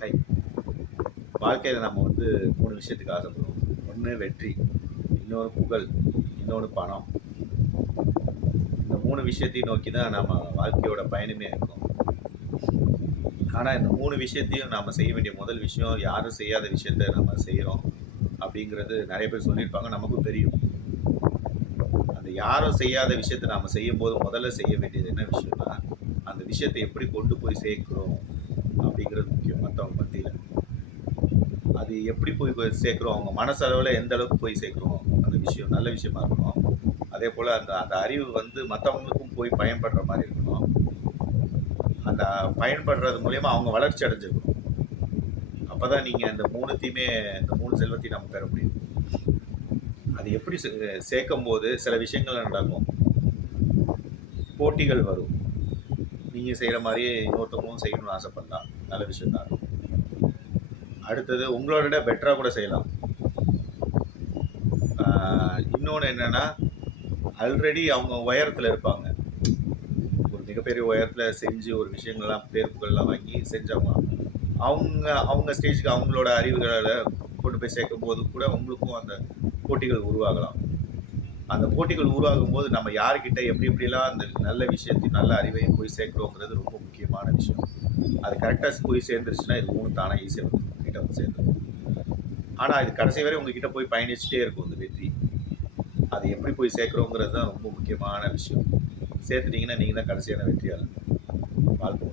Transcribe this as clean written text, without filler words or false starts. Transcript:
High வாழ்க்கையில் நம்ம வந்து 3 விஷயத்துக்கு ஆசைப்படுவோம். ஒன்று வெற்றி, இன்னொரு புகழ், இன்னொன்று பணம். இந்த 3 விஷயத்தையும் நோக்கி தான் நம்ம வாழ்க்கையோட பயணமே இருக்கும். ஆனால் இந்த 3 விஷயத்தையும் நாம் செய்ய வேண்டிய முதல் விஷயம், யாரும் செய்யாத விஷயத்த நம்ம செய்கிறோம் அப்படிங்கிறது நிறைய பேர் சொல்லியிருப்பாங்க, நமக்கும் தெரியும். அந்த யாரும் செய்யாத விஷயத்த நாம் செய்யும்போது முதல்ல செய்ய வேண்டியது என்ன விஷயம்னா, அந்த விஷயத்தை எப்படி கொண்டு போய் சேர்க்கிறோம் அப்படிங்கிறது முக்கியம் மற்றவங்க மத்தியில். அது எப்படி போய் சேர்க்குறோம், அவங்க மனசளவில் எந்த அளவுக்கு போய் சேர்க்குறோம் அந்த விஷயம் நல்ல விஷயமா இருக்கணும். அதே போல் அந்த அந்த அறிவு வந்து மற்றவங்களுக்கும் போய் பயன்படுற மாதிரி இருக்கணும். அந்த பயன்படுறது மூலியமாக அவங்க வளர்ச்சி அடைஞ்சிருக்கணும். அப்போ தான் நீங்கள் அந்த 3த்தையுமே, இந்த 3 செல்வத்தையும் நம்ம பெற முடியும். அது எப்படி சேர்க்கும் போது சில விஷயங்கள் நடக்கும். போட்டிகள் வரும். நீங்கள் செய்கிற மாதிரியே இன்னொருத்தவங்களும் செய்யணும்னு ஆசைப்படலாம். நல்ல விஷயம் தான். அடுத்தது உங்களோட விட பெட்டராக கூட செய்யலாம். இன்னொன்று என்னென்னா, ஆல்ரெடி அவங்க உயரத்தில் இருப்பாங்க. ஒரு மிகப்பெரிய உயரத்தில் செஞ்சு ஒரு விஷயங்கள்லாம் பேர் புகழ்லாம் வாங்கி செஞ்சவங்க. அவங்க அவங்க ஸ்டேஜுக்கு அவங்களோட அறிவுகளை கொண்டு போய் சேர்க்கும் போது கூட உங்களுக்கும் அந்த போட்டிகள் உருவாகலாம். அந்த போட்டிகள் உருவாகும் போது நம்ம யார்கிட்ட எப்படி எப்படிலாம் அந்த நல்ல விஷயத்தையும் நல்ல அறிவையும் போய் சேர்க்குறோங்கிறது ரொம்ப முக்கியமான விஷயம். அது கரெக்டாக போய் சேர்ந்துருச்சுன்னா இது 3 தானாக ஈஸியாக வந்து கிட்ட வந்து சேர்ந்துடும். ஆனால் இது கடைசி வரை உங்ககிட்ட போய் பயணிச்சுட்டே இருக்கும் இந்த வெற்றி. அது எப்படி போய் சேர்க்குறோங்கிறது தான் ரொம்ப முக்கியமான விஷயம். சேர்த்துட்டீங்கன்னா நீங்கள் தான் கடைசியான வெற்றியாளர். வாழ்க்கை